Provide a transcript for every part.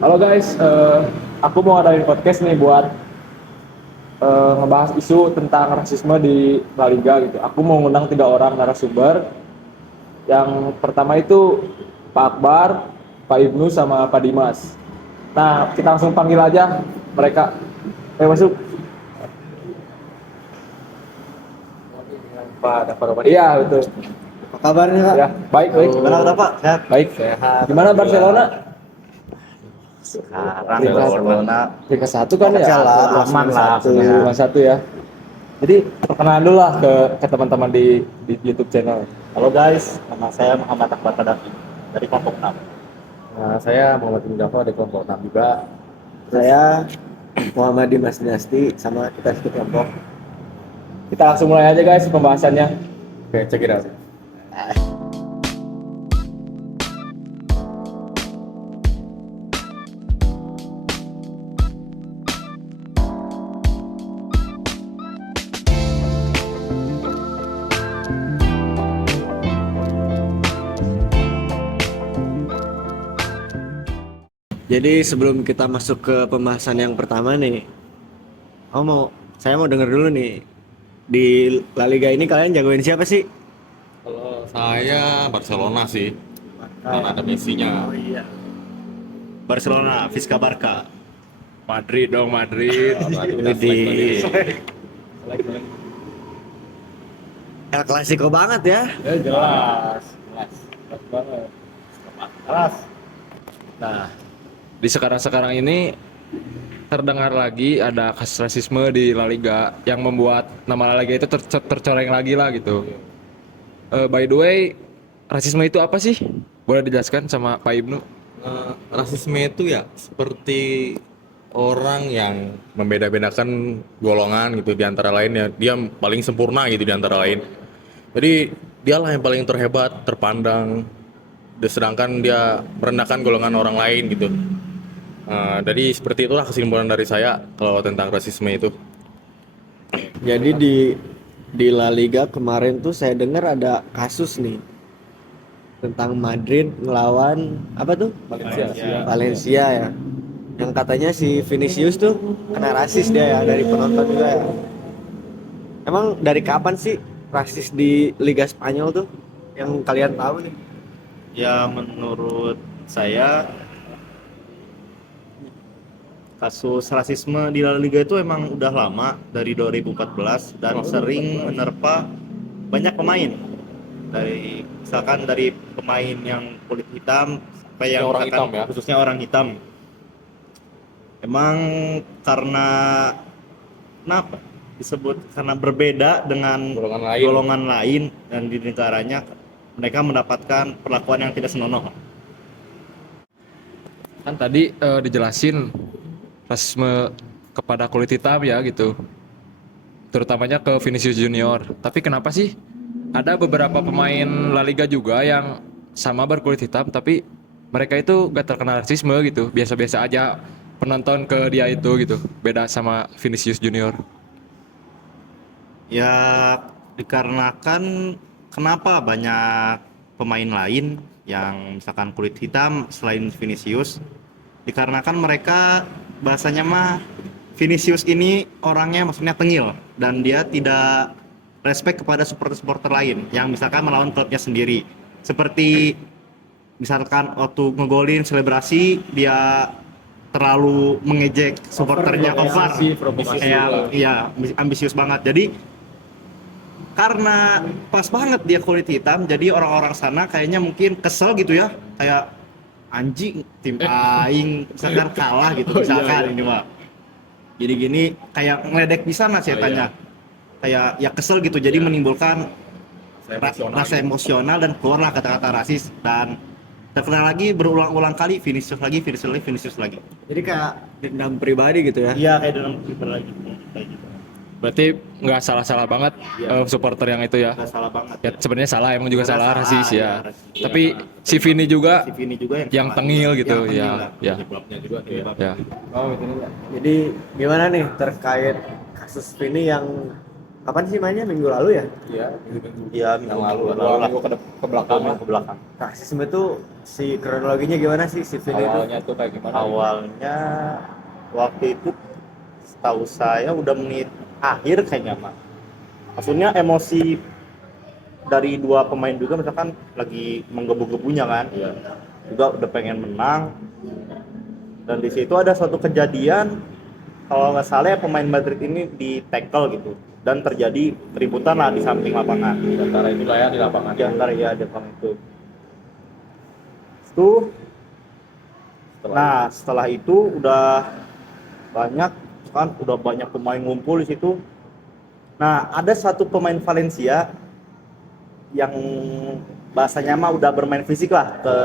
Halo guys, aku mau ngadain podcast nih buat ngebahas isu tentang rasisme di La Liga gitu. Aku mau ngundang 3 orang narasumber. Yang pertama itu Pak Akbar, Pak Ibnu, sama Pak Dimas. Nah, kita langsung panggil aja mereka. Masuk. Pak Dapar. Iya, betul. Apa kabarnya Kak? Ya, baik, baik. Gimana udah Pak? Sehat? Baik. Sehat. Gimana Barcelona? Sekarang Peringkat- Barcelona Peringkat 1 kan ya? Kecil lah, Aman peringkat lah, satu. cuma 1 ya. Jadi perkenalan dulu lah ke teman-teman di YouTube channel. Halo guys, nama saya Muhammad Akbar Kadafi dari kelompok 6. Nah, saya Muhammad Bin Jafar dari kelompok 6 juga. Saya Muhammad Dimas Dinasti sama kita di kelompok. Kita langsung mulai aja guys pembahasannya. Oke, check it out. Jadi sebelum kita masuk ke pembahasan yang pertama nih, saya mau denger dulu nih, di La Liga ini kalian jagoin siapa sih? Kalau saya Barcelona sih, karena ada Messi-nya. Oh iya. Barcelona, Vizca Barca. Madrid dong, Madrid. Widih. El Clasico banget ya. Ya jelas banget. Keras. Nah, di sekarang ini terdengar lagi ada kasus rasisme di La Liga yang membuat nama La Liga itu tercoreng lagi lah gitu. By the way, rasisme itu apa sih? Boleh dijelaskan sama Pak Ibnu? Rasisme itu ya seperti orang yang membeda-bedakan golongan gitu di antara lainnya. Dia paling sempurna gitu di antara lain. Jadi dialah yang paling terhebat, terpandang. Sedangkan dia merendahkan golongan orang lain gitu. Jadi seperti itulah kesimpulan dari saya kalau tentang rasisme itu. Jadi di La Liga kemarin tuh saya dengar ada kasus nih tentang Madrid ngelawan apa tuh? Valencia ya. Yang katanya si Vinicius tuh kena rasis dia ya dari penonton juga ya. Emang dari kapan sih rasis di Liga Spanyol tuh yang kalian tahu nih? Ya menurut saya kasus rasisme di La Liga itu emang udah lama dari 2014 dan sering menerpa banyak pemain dari misalkan dari pemain yang kulit hitam sampai yang Orang misalkan hitam ya? khususnya orang hitam. Emang karena kenapa disebut karena berbeda dengan golongan lain dan di negaranya mereka mendapatkan perlakuan yang tidak senonoh. Kan tadi dijelasin rasisme kepada kulit hitam ya gitu. Terutamanya ke Vinicius Junior. Tapi kenapa sih ada beberapa pemain La Liga juga yang sama berkulit hitam tapi mereka itu gak terkena rasisme gitu. Biasa-biasa aja penonton ke dia itu gitu. Beda sama Vinicius Junior. Ya dikarenakan kenapa banyak pemain lain yang misalkan kulit hitam selain Vinicius, dikarenakan mereka bahasanya mah Vinicius ini orangnya maksudnya tengil dan dia tidak respect kepada supporter-supporter lain yang misalkan melawan klubnya sendiri. Seperti misalkan waktu ngegolin selebrasi dia terlalu mengejek supporternya over. Kayak iya ambisius banget. Jadi karena pas banget dia kulit hitam, jadi orang-orang sana kayaknya mungkin kesel gitu ya, kayak anjing tim aing misalkan kalah gitu misalkan ini mah. Jadi gini kayak ngeledek bisa mas tanya, kayak ya kesel gitu, jadi menimbulkan rasa emosional dan keluarlah kata-kata rasis dan terkenal lagi berulang-ulang kali Vinicius lagi. Jadi kayak dendam pribadi gitu ya. Iya kayak dalam lagi kayak gitu. Berarti nggak salah-salah banget supporter yang itu ya. Nggak salah banget. Ya sebenarnya salah, emang juga salah rasis ya. rasis. Tapi si Vini juga Si Vini juga yang salah. tengil gitu Yang tengil ya. lah. Ya. Klubnya juga Ya. Jadi gimana nih terkait kasus ini yang kapan sih mainnya minggu lalu ya? Iya, Iya yang lalu, lah. minggu ke belakang. Ke belakang. Rasisme itu si kronologinya gimana sih si Vini itu? Awalnya tuh kayak gimana? Awalnya waktu itu setahu saya udah menit akhir kayaknya mah. Maksudnya emosi dari dua pemain juga misalkan lagi menggebu-gebunya kan. Juga udah pengen menang. Dan di situ ada suatu kejadian kalau nggak salah ya pemain Madrid ini di tackle gitu dan terjadi keributan lah di samping lapangan. Antara itu lah ya di lapangan. Di antara ya di lapangan itu. Itu nah setelah itu udah banyak kan udah banyak pemain ngumpul di situ. Nah ada satu pemain Valencia yang bahasanya mah udah bermain fisik lah ke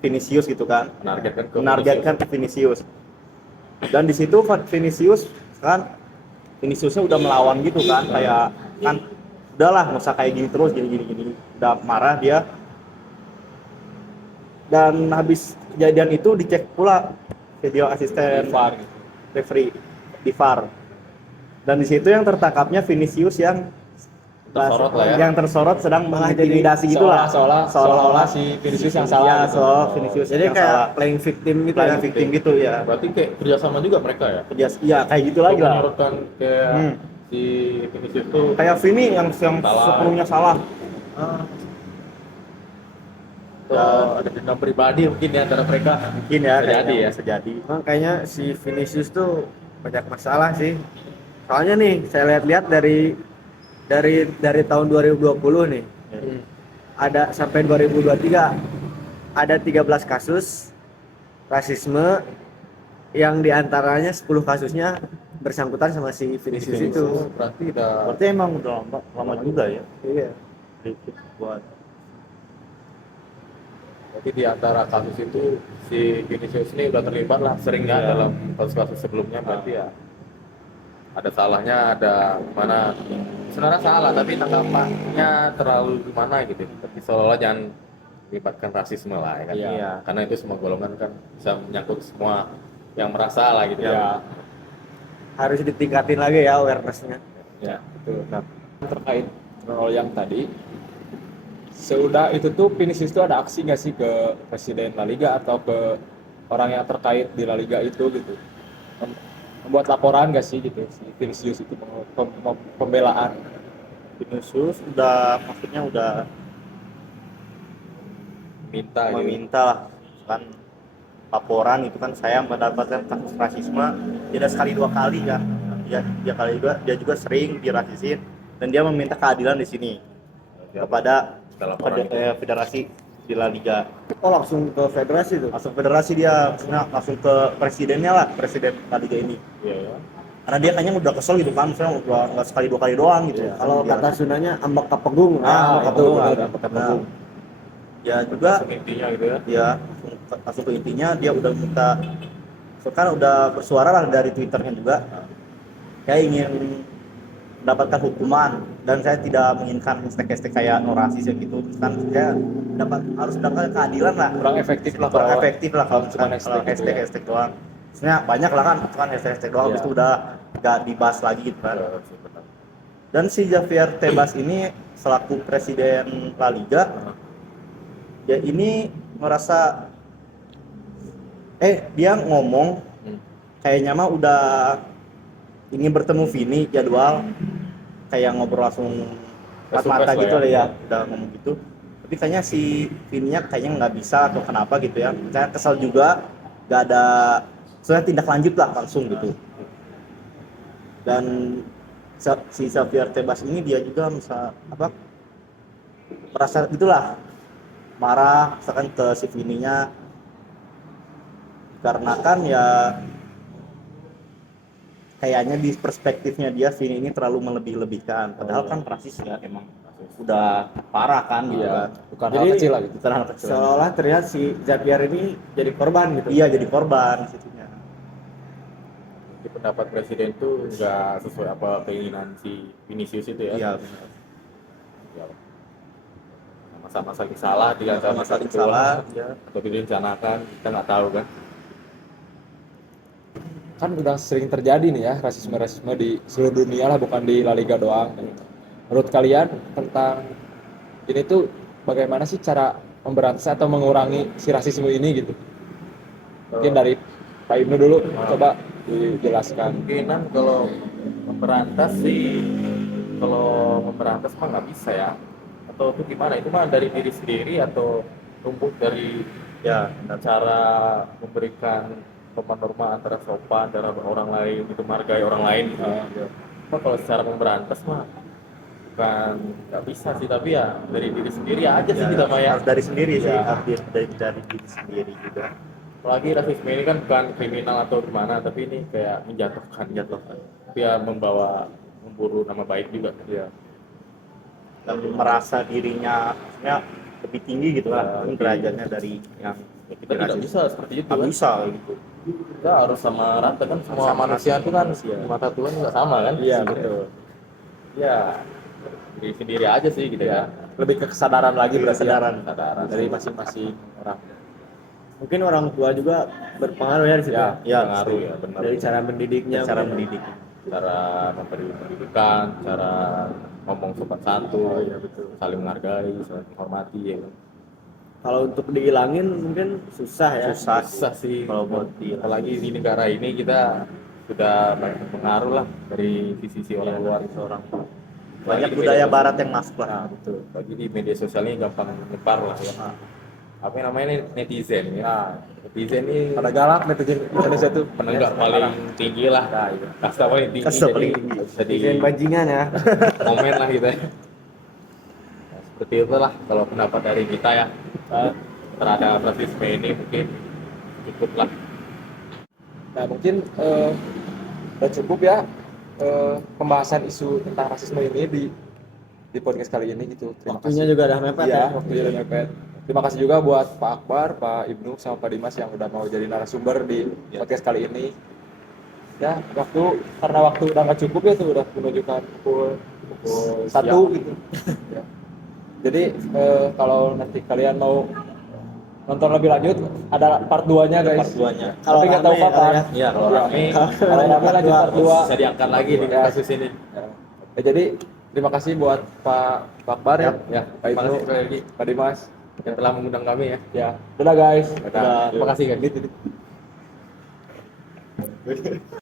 Vinicius gitu kan, menargetkan ke Vinicius. Dan di situ Viniciusnya udah melawan gitu kan, kayak kan udahlah nggak usah kayak gini terus gini udah marah dia. Dan habis kejadian itu dicek pula video asisten VAR gitu. referee di VAR. Dan di situ yang tertangkapnya Vinicius yang Tersorot lah ya. yang tersorot sedang mengintimidasi gitulah. Seolah-olah si Vinicius yang salah Ya, gitu. Vinicius Jadi yang kayak salah. playing victim gitu Playing ya. victim gitu ya. Berarti kayak kerjasama juga mereka ya. Iya kayak gitu lagi lah. Menyorotkan kayak Hmm. si Vinicius tuh Kayak Vini yang Salah. sepenuhnya salah. atau ada dendam pribadi mungkin ya antara mereka. Mungkin ya Bisa jadi ya. bisa jadi. Emang kayaknya si Vinicius tuh banyak masalah sih. Soalnya nih saya lihat-lihat dari tahun 2020 nih. Ada sampai 2023 ada 13 kasus rasisme yang diantaranya 10 kasusnya bersangkutan sama si Vinicius itu. Berarti udah Berarti emang udah lama juga ya. Iya. Buat Berarti di antara kasus itu si Vinicius ini udah terlibat lah sering ya Iya. dalam kasus-kasus sebelumnya berarti ya ada salahnya, ada mana sebenarnya salah tapi tanggapannya terlalu gimana gitu. Tapi seolah-olah jangan melibatkan rasisme lah ya kan. Iya. Karena itu semua golongan kan bisa menyangkut semua yang merasa lah gitu ya. Harus ditingkatin lagi ya awareness-nya. Ya, betul. Nah, terkait role yang tadi, seudah itu tuh Vinicius itu ada aksi nggak sih ke presiden La Liga atau ke orang yang terkait di La Liga itu gitu? Membuat laporan nggak sih gitu si Vinicius itu pembelaan? Vinicius udah maksudnya udah Minta gitu. meminta lah kan laporan itu kan saya mendapatkan kasus rasisme tidak sekali dua kali ya dia juga sering dirasisin dan dia meminta keadilan di sini kepada Kita laporan gitu. federasi di La Liga. Oh langsung ke federasi tuh. Langsung federasi dia maksudnya langsung ke presidennya lah, presiden La Liga ini. Iya, ya. Karena dia kayaknya udah kesel gitu kan, misalnya udah nggak sekali dua kali doang gitu. Kalau Dia- kata Sundanya ambek kapegung. Ah, itu kapegung, bener. ada kapegung. Ya juga Intinya gitu ya. dia langsung ke intinya dia udah minta kan udah bersuara lah dari Twitternya juga kayak ingin mendapatkan hukuman dan saya tidak menginginkan hashtag kayak no rasis ya gitu kan saya harus mendapatkan keadilan lah Kurang efektif lah kurang kalau- efektif lah kalau cuma misalkan kalau hashtag gitu ya. hashtag doang sebenarnya banyak lah kan itu kan hashtag doang Iya. habis itu udah nggak dibahas lagi gitu kan Betul sih, betul. dan si Javier Tebas ini selaku presiden La Liga ya ini merasa dia ngomong kayaknya mah udah ingin bertemu Vini jadwal kayak ngobrol langsung empat Surprise mata lah gitu ya. lah ya udah ngomong gitu tapi kayaknya si Vininya kayaknya nggak bisa atau kenapa gitu ya saya kesal juga nggak ada soalnya tindak lanjut lah langsung gitu dan si Xavier Tebas ini dia juga merasa gitulah marah misalkan ke si Vininya karena kan ya kayaknya di perspektifnya dia Vini ini terlalu melebih-lebihkan padahal kan rasis ya emang udah parah kan gitu Iya, kan bukan Jadi, hal kecil lah gitu. bukan hal kecil Seolah terlihat si Xavier ini jadi korban gitu. iya jadi korban situnya Jadi pendapat presiden itu nggak sesuai apa keinginan si Vinicius itu ya. iya Ya. Sama-sama saling salah, dia sama saling betul. salah ya Atau direncanakan, kita nggak tahu kan. Kan udah sering terjadi nih ya rasisme di seluruh dunia lah, bukan di La Liga doang. Menurut kalian tentang ini tuh bagaimana sih cara memberantas atau mengurangi si rasisme ini gitu? Mungkin dari Pak Ibnu dulu, coba dijelaskan. Kemungkinan kalau memberantas sih, kalau memberantas mah nggak bisa ya. Atau itu gimana? Itu mah dari diri sendiri atau tumbuh dari Ya, cara memberikan norma-norma antara sopan antara orang lain, itu menghargai orang lain. Cuma kalau secara memberantas mah bukan nggak bisa sih, tapi ya dari diri sendiri aja sih kita mah ya. harus dari sendiri sih, Ya. harus dari diri sendiri juga. Apalagi rasisme ini kan bukan kriminal atau gimana, tapi ini kayak menjatuhkan, tapi ya memburu nama baik juga. Ya. Tapi merasa dirinya maksudnya lebih tinggi gitu lah, mungkin derajatnya dari yang Kita tidak bisa seperti itu. nggak Kan? bisa gitu. Kita harus sama rata kan, semua Sama manusia itu kan manusia. di mata Tuhan juga sama kan? Iya, betul. Ya, diri sendiri aja sih gitu ya. Lebih ke kesadaran lagi berarti ya, Kesadaran. dari masing-masing orang. Mungkin orang tua juga berpengaruh ya di situ. Ya, Ya, Pengaruh ya, benar. Dari cara mendidiknya. cara mungkin. mendidik. Cara memberi pendidikan, cara ngomong sopan santun, saling menghargai, saling menghormati ya. Kalau untuk dihilangin mungkin susah ya. Susah sih Kalau buat apalagi di negara ini kita sudah banyak pengaruh lah dari sisi orang luar itu orang. Banyak Apalagi di budaya media barat sosial. yang masuk lah. Nah, betul. Bagi di media sosialnya gampang menyebar lah ya. Apa yang namanya netizen ya. Nah, Netizen ini pada galak netizen Indonesia tuh. penegak paling tinggi lah. Nah, iya. Kasta paling tinggi. Kasta jadi paling tinggi. bisa di Netizen bajingan ya. komen lah gitu ya. Nah, seperti itulah kalau pendapat dari kita ya terhadap rasisme ini mungkin cukup lah. Nah, mungkin udah cukup ya pembahasan isu tentang rasisme ini di podcast kali ini gitu. Terima Waktunya kasih. juga udah mepet Iya, ya. waktunya udah mepet. Terima kasih juga buat Pak Akbar, Pak Ibnu, sama Pak Dimas yang udah mau jadi narasumber di podcast kali ini. Ya, karena waktu udah nggak cukup ya tuh, udah menunjukkan pukul 1 gitu. Ya. Jadi kalau nanti kalian mau nonton lebih lanjut, ada part 2-nya guys. Part 2-nya. Tapi nggak tahu Kalau kapan. rame Iya, kalau rame Kalau rame lanjut part 2. bisa diangkat lagi di kasus ini. Ya, jadi terima kasih buat Pak Akbar ya, Ya, Pak terima Ibnu, kasih sekali lagi Pak Dimas. yang telah mengundang kami ya. Ya, dadah guys. Terima kasih guys.